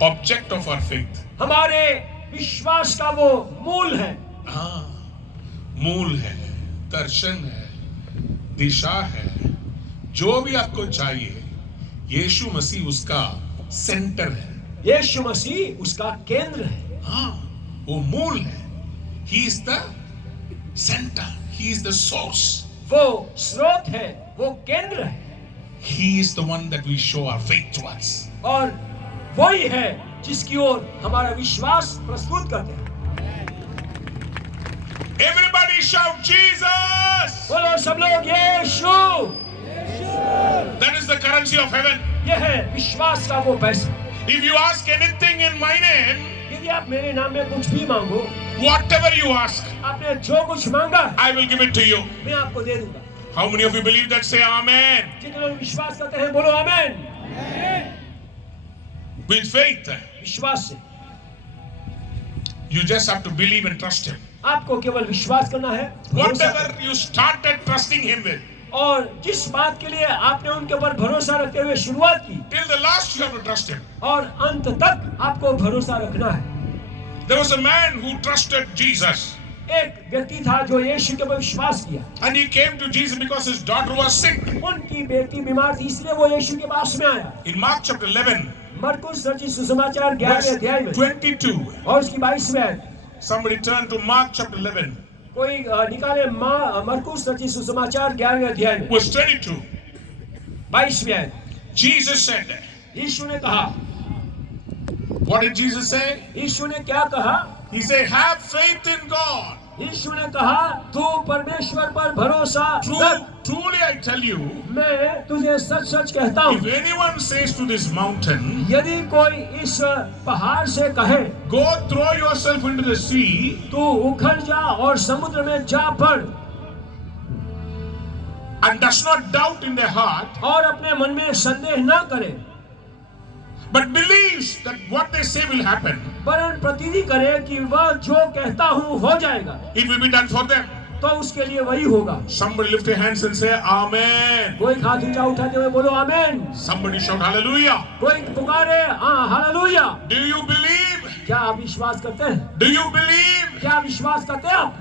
object of our faith. हमारे विश्वास का वो मूल है। हाँ, मूल है, दर्शन है, दिशा है, जो भी आपको चाहिए यीशु मसीह उसका सेंटर है। यीशु मसीह उसका केंद्र है। हाँ, वो मूल है। He is the center. He is the source. वो स्रोत है, वो केंद्र है। He is the one that we show our faith towards. और वही है जिसकी ओर हमारा विश्वास प्रस्तुत करते हैं। Everybody shout Jesus! बोलो सब लोग यीशु। That is the currency of heaven. यह है विश्वास का वो पैसा। If you ask anything in my name, यदि आप मेरे नाम में कुछ भी मांगो, whatever you ask, आपने जो कुछ मांगा I will give it to you. मैं आपको दे दूंगा। How many of you believe that? Say amen. जितने लोग विश्वास करते हैं बोलो आमीन। With faith, विश्वास से you just have to believe and trust Him. आपको केवल विश्वास करना है। Whatever you started trusting Him with, और जिस बात के लिए आपने उनके ऊपर भरोसा रखते हुए शुरुआत की, till the last you have to trust Him. और अंत तक आपको भरोसा रखना है। There was a man who trusted Jesus. एक व्यक्ति था जो यीशु के ऊपर विश्वास किया। And he came to Jesus because his daughter was sick. उनकी बेटी बीमार थी, इसलिए वो यीशु के पास में आया। In Mark chapter 11, मरकुस रचित सुसमाचार 11वें अध्याय में 22. और उसकी 22वें आयत। Somebody turn to Mark chapter 11, कोई निकाले मरकुस रचित सुसमाचार 11वें अध्याय में verse 22. 22वें आयत। Jesus said, यीशु ने कहा, what did Jesus say? यीशु ने क्या कहा? He said, have faith in God. यीशु ने कहा तू परमेश्वर पर भरोसा रख। Truly I tell you, मैं तुझे सच सच कहता हूँ, if anyone says to this mountain, यदि कोई इस पहाड़ से कहे go throw yourself into the sea, तू उखड़ जा और समुद्र में जा पड़, and does not doubt in their heart, और अपने मन में संदेह न करे, but believes that what they say will happen, वरन प्रतीति करे कि वह जो कहता हूँ हो जाएगा, it will be done for them. तो उसके लिए वही होगा। Somebody lift your hands and say amen. कोई हाथ ऊंचा उठाते हुए बोलो आमीन। Somebody shout hallelujah. कोई पुकारे हाँ हालेलुया। Do you believe? क्या आप विश्वास करते हैं? Do you believe? क्या विश्वास करते हैं आप?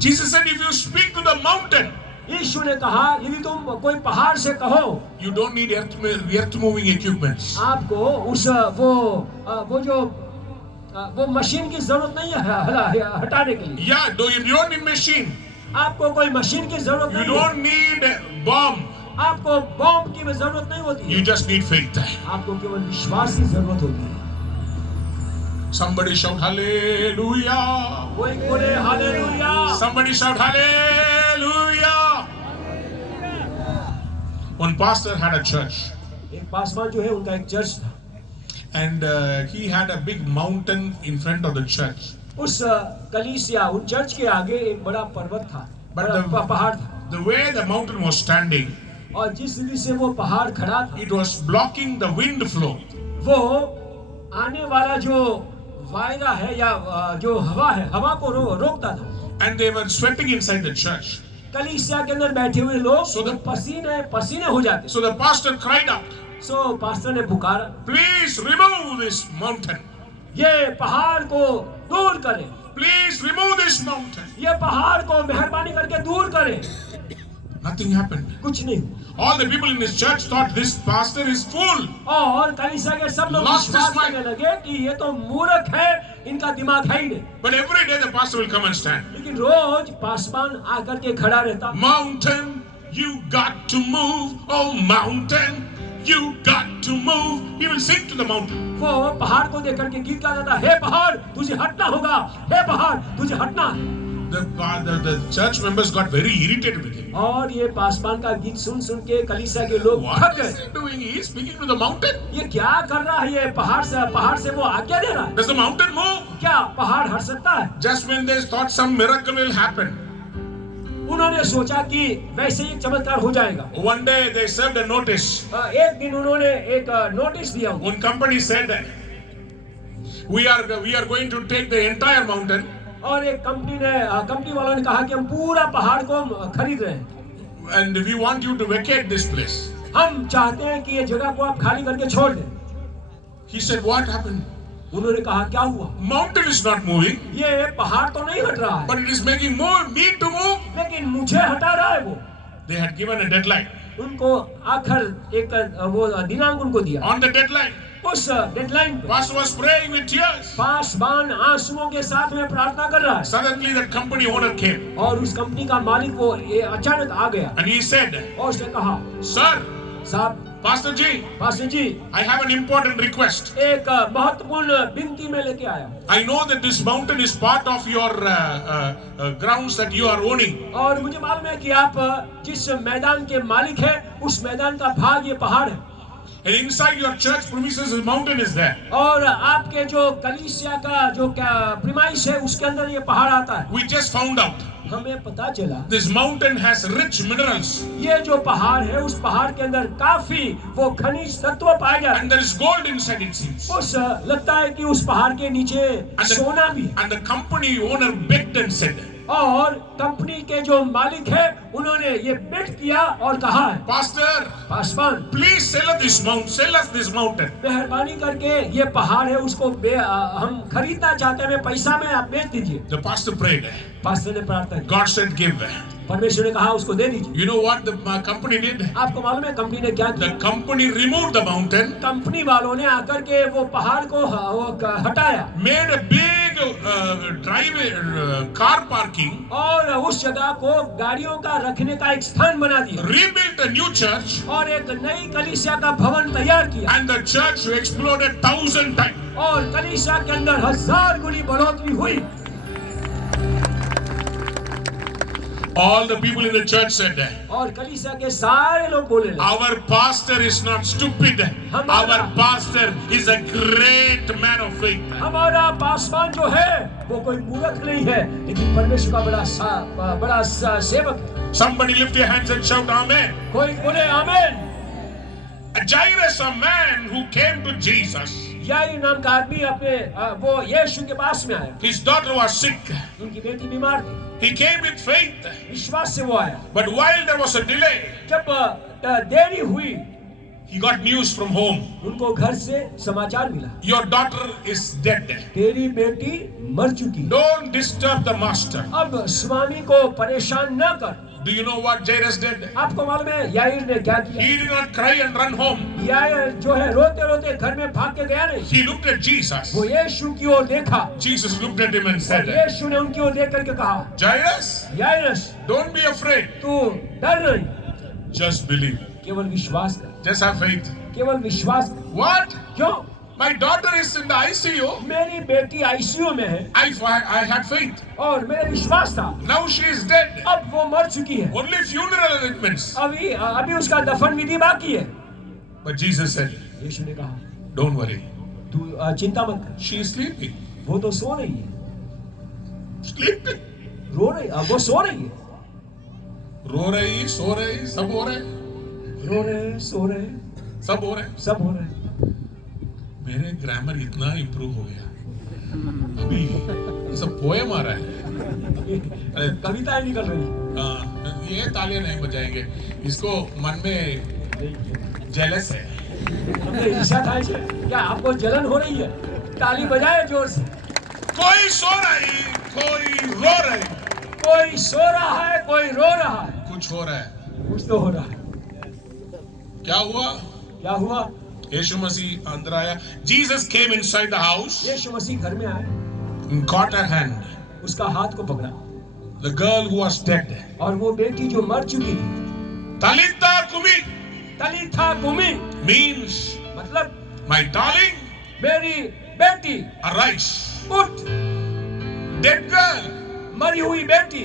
Jesus said, if you speak to the mountain, यीशु ने कहा यदि तुम कोई पहाड़ से कहो, you don't need earth moving equipments. आपको उस वो जो वो मशीन की जरूरत नहीं है हटाने के लिए। Yeah, you don't need machine. आपको कोई मशीन की जरूरत You नहीं है। don't need bomb. आपको बॉम्ब की जरूरत नहीं होती You है। just need faith. आपको केवल विश्वास की जरूरत होती है। Somebody shout hallelujah. कोई बोले hallelujah. Somebody shout hallelujah. One pastor had a church, एक पासवान जो है उनका एक चर्च था, and he had a big mountain in front of the church. उस कलीसिया उन चर्च के आगे एक बड़ा पर्वत था, But बड़ा पहाड़ था, the way the mountain was standing, और जिस रीति से वो पहाड़ खड़ा था it was blocking the wind flow. वो आने वाला जो वायरा है या जो हवा है, हवा को रोकता था। And they were sweating inside the church. कलीसिया के अंदर बैठे हुए लोग So the- पसीने हो जाते। So the pastor cried out, so pastor ने पुकारा, please remove this mountain. ये पहाड़ को दूर करें, Please remove this mountain. ये पहाड़ को मेहरबानी करके दूर करें। Nothing happened. कुछ नहीं। All the people in his church thought this pastor is fool. और कलीसिया के सब लोग Lost his विश्वास mind. करने लगे कि ये तो मूर्ख है, इनका दिमाग है ही नहीं। But every day the pastor will come and stand. लेकिन रोज पासवान आकर के खड़ा रहता, Mountain, you got to move. Oh mountain, you got to move. He will sing to the mountain. वो पहाड़ को देख करके गीत गाता था, हे पहाड़ तुझे हटना होगा, हे पहाड़ तुझे हटना है। The church members got very irritated with him. और ये पासवान का गीत सुन सुन के कलीसिया के लोग थक What गए। is he doing? He is speaking to the mountain. ये क्या कर रहा है? ये पहाड़ से वो आज्ञा दे रहा है। Does the mountain move? क्या पहाड़ हट सकता है? Just when they thought some miracle will happen, उन्होंने सोचा कि वैसे ही चमत्कार हो जाएगा। one day they served a notice. एक दिन उन्होंने एक नोटिस दिया। One company said that we are going to take the entire mountain. और एक कंपनी वालों ने कहा कि हम पूरा पहाड़ को खरीद रहे हैं, And we want you to vacate this place. हम चाहते हैं कि ये जगह को आप खाली करके छोड़ दें। He said, what happened? उन्होंने कहा क्या हुआ? Mountain is not moving, ये पहाड़ तो नहीं हट रहा है, but it is making me to move. लेकिन मुझे हटा रहा है वो। They had given a deadline. उनको आखिर एक वो दिनांक उनको दिया। On the deadline, उस डेडलाइन पे pastor was praying with tears. Paswan आंसुओं के साथ में प्रार्थना कर रहा है, Suddenly, the company owner came और उस कंपनी का मालिक वो ये अचानक आ गया and he said, और उसने कहा, "Sir, साहब, Pastor Ji, pastor ji, I have an important request. एक महत्वपूर्ण विनती में लेके आया। I know that this mountain is part of your grounds that you are owning. और मुझे मालूम है कि आप जिस मैदान के मालिक हैं, उस मैदान का भाग ये पहाड़ है, And inside your church premises, a mountain is there. और आपके जो कलीसिया का जो क्या प्रीमाइस है, उसके अंदर ये पहाड़ आता है। We just found out हमें पता चला this mountain has rich minerals ये जो पहाड़ है, उस पहाड़ के अंदर काफी वो खनिज तत्व पाए जाते हैं। and there is gold inside, it seems. उस लगता है कि उस पहाड़ के नीचे सोना भी है। And the company owner begged and said, और कंपनी के जो मालिक है, उन्होंने ये बेट किया और कहा है, Pastor, Paswan, please sell us this mountain. मेहरबानी करके ये पहाड़ है, उसको हम खरीदना चाहते हैं, पैसा में आप बेच दीजिए। The pastor prayed. पास्टर ने प्रार्थना की, God said, give. परमेश्वर ने कहा उसको दे दीजिए। You know what the company did? आपको मालूम है कंपनी ने क्या The किया? company removed the mountain, company वालों ने आकर के वो पहाड़ को हटाया, made a big car parking, और उस जगह को गाड़ियों का रखने का एक स्थान बना दिया, rebuilt a new church, और एक नई कलीसिया का भवन तैयार किया, and the church exploded 1,000 times. और कलीसिया के अंदर 1000 गुनी बढ़ोतरी हुई। All the people in the church said, और कलीसिया के सारे लोग बोले लगे, our pastor is not stupid. Our pastor is a great man of faith. हमारा पासवान जो है वो कोई मूर्ख नहीं है, लेकिन परमेश्वर का बड़ा सेवक है। Somebody lift your hands and shout amen. कोई बोले आमीन। Jairus, a man who came to Jesus, याई नाम का आदमी अपने वो यीशु के पास में आया, his daughter was sick. उनकी बेटी बीमार थी, He came with faith, विश्वास से वो आया। but while there was a delay, जब देरी हुई, he got news from home. उनको घर से समाचार मिला, Your daughter is dead. तेरी बेटी मर चुकी है, Don't disturb the master. अब स्वामी को परेशान न कर। Do you know what Jairus did? आपको मालूम है याईर ने क्या किया? He did not cry and run home. याईर जो है रोते रोते घर में भाग के गया नहीं, He looked at Jesus. वो यीशु की ओर देखा, Jesus looked at him and said, यीशु ने उनकी ओर देख करके कहा, Jairus, याईरस, don't be afraid. तू डर नहीं, Just believe. केवल विश्वास कर, Just have faith. केवल विश्वास कर। What? क्यों? My daughter is in the ICU. मेरी बेटी आईसीयू में है, I had faith. और मेरा विश्वास था, Now she is dead. अब वो मर चुकी है, Only funeral arrangements. अभी उसका दफन विधि बाकी है। But Jesus said, यीशु ने कहा, don't worry. तू चिंता मत कर, She is sleeping. वो तो सो रही है, Sleeping. रो रही, वो सो रही है, रो रही, सो रही, सब हो रहे, रो रहे, सो रहे, सब हो रहे। सब हो रहे। मेरे ग्रामर इतना इम्प्रूव हो गया, अभी सब पोएम आ रहा है। कविताएं निकल रही। हाँ, ये तालियां नहीं बजाएंगे, इसको मन में जेलस है। हमने ईर्ष्या था इसे, क्या आपको जलन हो रही है? ताली बजाए जोर से। कोई सो रही, कोई रो रही, कोई सो रहा है, कोई रो रहा है, कुछ हो रहा है। कुछ तो हो रहा है। क्या हुआ? क्या हुआ? यीशु मसीह अंदर आया। Jesus came inside the house यीशु मसीह घर में आया, and caught her hand. उसका हाथ को पकड़ा, The girl who was dead. और वो बेटी जो मर चुकी थी, Talitha kumi तलीथा कुमी, means, मतलब my darling, मेरी बेटी arise. उठ। Dead girl, मरी हुई बेटी,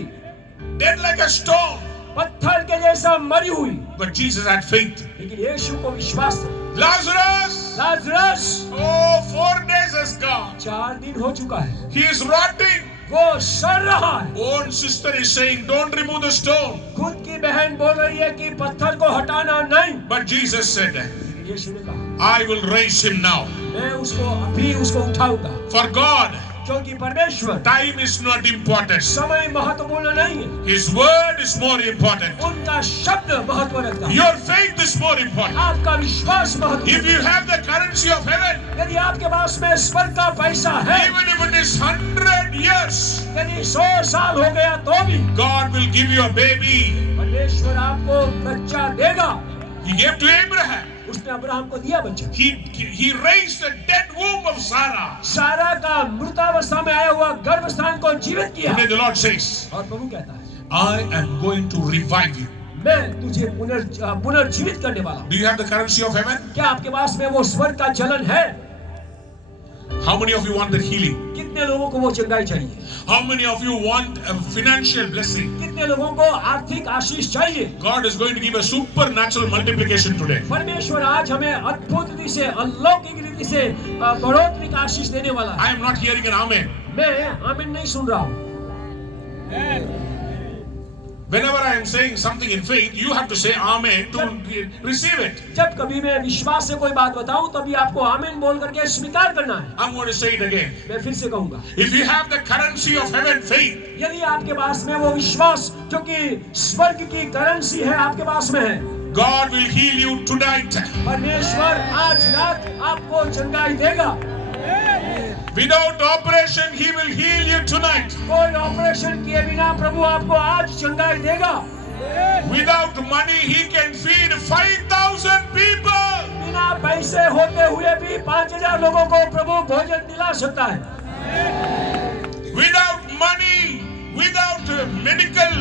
dead like a stone. पत्थर के जैसा मरी हुई, But Jesus had faith. लेकिन यीशु को विश्वास था। Lazarus, Lazarus, oh, 4 days has gone. 4 दिन हो चुका है, He is rotting. वो सड़ रहा है। Own sister is saying, don't remove the stone. खुद की बहन बोल रही है कि पत्थर को हटाना नहीं, But Jesus said, लेकिन यीशु ने कहा, I will raise him now. मैं उसको अभी उसको उठाऊंगा। For God क्योंकि परमेश्वर, time is not important. समय महत्वपूर्ण नहीं है, His word is more important. उनका शब्द महत्व रखता है। Your faith is more important. आपका विश्वास महत्वपूर्ण। If you have the currency of heaven, यदि आपके पास में स्वर्ग का पैसा है, even if it is 100 years, यदि 100 साल हो गया तो भी God will give you a baby. परमेश्वर आपको बच्चा देगा। He gave to Abraham. उसने अब्राहम को दिया बच्चा। He raised the dead womb of Sarah. सारा का मृतावस्था में आया हुआ गर्भस्थान को जीवित किया। Today the Lord says, और प्रभु कहता है, I am going to revive you. मैं तुझे पुनर्जीवित करने वाला हूँ। Do you have the currency of heaven? क्या आपके पास में वो स्वर्ग का चलन है? How many of you want that healing? कितने लोगों को वो चंगाई चाहिए? How many of you want a financial blessing? कितने लोगों को आर्थिक आशीष चाहिए? God is going to give a supernatural multiplication today. परमेश्वर आज हमें अद्भुत रीति से, अलौकिक रीति से बढ़ोतरी का आशीष देने वाला है। I am not hearing an amen. मैं आमीन नहीं सुन रहा हूँ। Whenever I am saying something in faith, you have to say amen to receive it. जब कभी मैं विश्वास से कोई बात बताऊं तभी आपको आमीन बोल करके स्वीकार करना है। I'm going to say it again. मैं फिर से कहूंगा, If you have the currency of heaven, faith, यदि आपके पास में वो विश्वास जो कि स्वर्ग की करेंसी है आपके पास में है, God will heal you tonight. परमेश्वर आज रात आपको चंगाई देगा। Without operation, He will heal you tonight. कोई ऑपरेशन किए बिना प्रभु आपको आज चंगाई देगा। Without money, He can feed 5,000 people. बिना पैसे होते हुए भी 5,000 लोगों को प्रभु भोजन दिला सकता है। Without money, without medical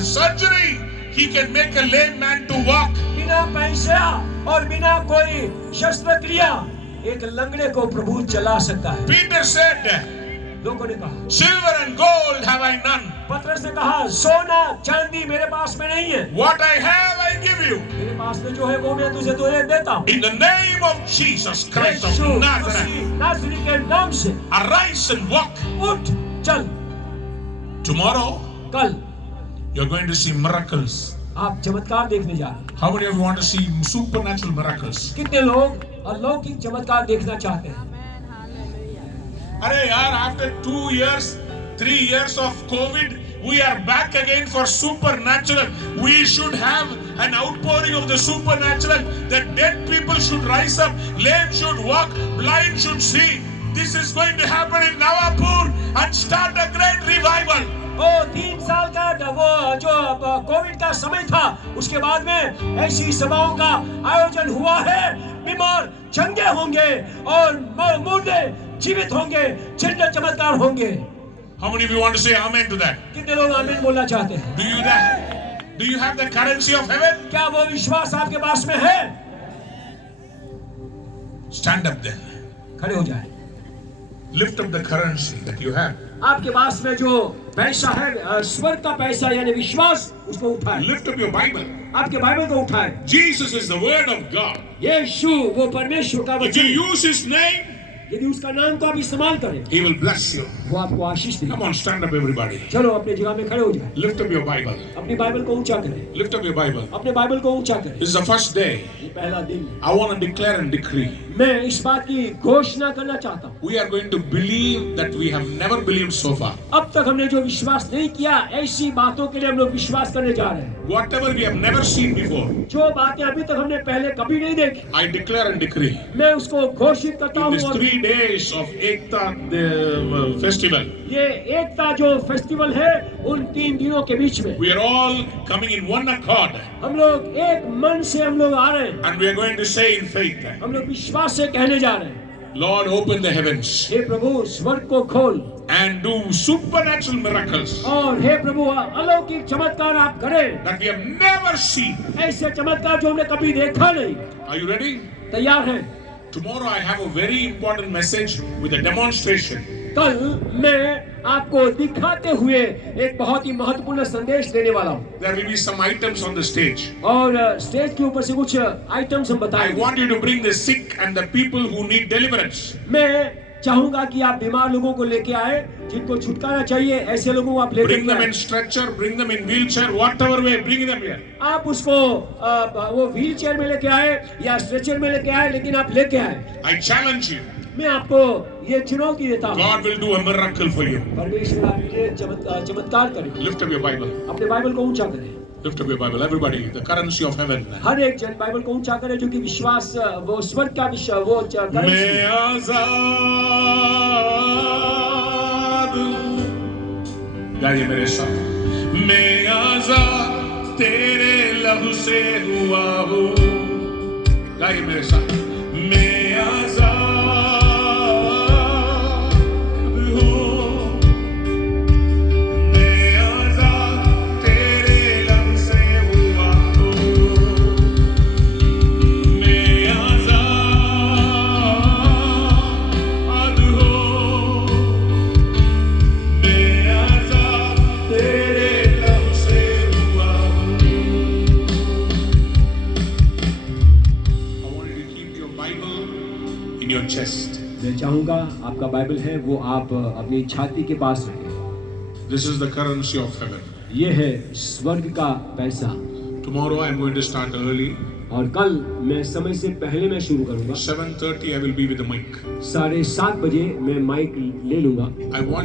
surgery, He can make a lame man to walk. बिना पैसा और बिना कोई शस्त्रक्रिया एक लंगड़े को प्रभु चला सकता है। Peter said, लोगों ने कहा, silver and gold have I none. पतरस ने कहा, सोना चांदी मेरे पास में नहीं है। What I have I give you. मेरे पास में जो है वो मैं तुझे देता हूँ। In the name of Jesus Christ of Yeshu Nazareth, मसीह नासरी के नाम से arise and walk. उठ चल। Tomorrow, कल you're going to see miracles. आप चमत्कार देखने जा रहे हैं। How many of you want to see supernatural miracles? कितने लोग अलौकिक चमत्कार देखना चाहते हैं? अरे यार, after 2 years, 3 years of COVID, we are back again for supernatural. We should have an outpouring of the supernatural. The dead people should rise up, lame should walk, blind should see. This is going to happen in Navapur and start a great revival. 3 साल का वो जो Covid का समय था, उसके बाद में ऐसी सभाओं का आयोजन हुआ है। बीमार चंगे होंगे और मुर्दे जीवित होंगे, चिन्ह चमत्कार होंगे। How many of you want to say amen to that? कितने लोग आमीन बोलना चाहते हैं? Do you have the currency of heaven? क्या वो विश्वास आपके पास में है? Stand up then. खड़े हो जाए। Lift up the currency that you have. आपके पास में जो पैसा है, स्वर्ग का पैसा यानी विश्वास, उसको उठाए। Lift up your Bible. आपके बाइबल को उठाए। Jesus is the word of God. यीशु वो परमेश्वर का If you वचन, use His name, यदि उसका नाम को आप इस्तेमाल करें, He will bless you. वो आपको आशीष देगा। Come on, stand up everybody. चलो अपने जगह में खड़े हो जाए। Lift up your Bible. अपनी बाइबल को ऊंचा करें। Lift up your Bible. अपने बाइबल को ऊंचा करें। This is the first day. ये पहला दिन है। I want to declare and decree. मैं इस बात की घोषणा करना चाहता हूँ। We are going to believe that we have never believed so far. अब तक हमने जो विश्वास नहीं किया, ऐसी बातों के लिए हम लोग विश्वास करने जा रहे हैं। Whatever we have never seen before, जो बातें अभी तक हमने पहले कभी नहीं देखी, I declare and decree. मैं उसको घोषित करता In हूँ। these 3 days of Ekta festival, ये एकता जो फेस्टिवल है, उन 3 दिनों के बीच में we are all coming in one accord, हम लोग एक मन से हम लोग आ रहे हैं। and we are going to say in faith, हम लोग विश्वास से कहने जा रहे हैं, Lord, open the heavens हे प्रभु स्वर्ग को खोल and do supernatural miracles और हे प्रभु अलौकिक चमत्कार आप करें, that we have never seen. ऐसे चमत्कार जो हमने कभी देखा नहीं। Are you ready? तैयार हैं? Tomorrow I have a very important message with a demonstration. कल मैं आपको दिखाते हुए एक बहुत ही महत्वपूर्ण संदेश देने वाला हूँ। There will be some items on the stage. और स्टेज के ऊपर से कुछ आइटम्स हम I बताएंगे। want you to bring the sick and the people who need deliverance. मैं चाहूंगा कि आप बीमार लोगों को लेके आए, जिनको छुटकारा चाहिए ऐसे लोगों को आप लेके Bring them आए। in stretcher, bring them in wheelchair, whatever way, bring them here. आप उसको वो व्हील चेयर में लेके आए या स्ट्रेचर में लेके आए, लेकिन आप लेके आए। I challenge you. मैं आपको ये चुनौती देता हूँ, God will do a miracle for you. परमेश्वर आपके लिए चमत्कार करे। Lift up your Bible. अपने बाइबल को ऊंचा करें। Lift up your Bible, everybody. The currency of heaven. हर एक जन बाइबल को ऊंचा करे, जो कि विश्वास वो स्वर्ग का विश्व वो मैं आजाद हूँ। गाइए मेरे साथ। मैं आजाद तेरे लहू से हुआ हूँ। गाइए मेरे साथ। मैं आजाद हूँ। मैं आजाद तेरे लहू से हुआ हूँ। मैं आजाद हूँ। मैं आजाद तेरे लहू से हुआ हूँ। I want you to keep your Bible in your chest. मैं चाहूंगा आपका बाइबल है वो आप अपनी छाती के पास रखें। This is the currency of heaven. ये है स्वर्ग का पैसा। Tomorrow I am going to start early. और कल मैं समय से पहले मैं शुरू करूंगा। 7:30 I will be with the mic. 7:30 बजे मैं माइक ले लूंगा। I want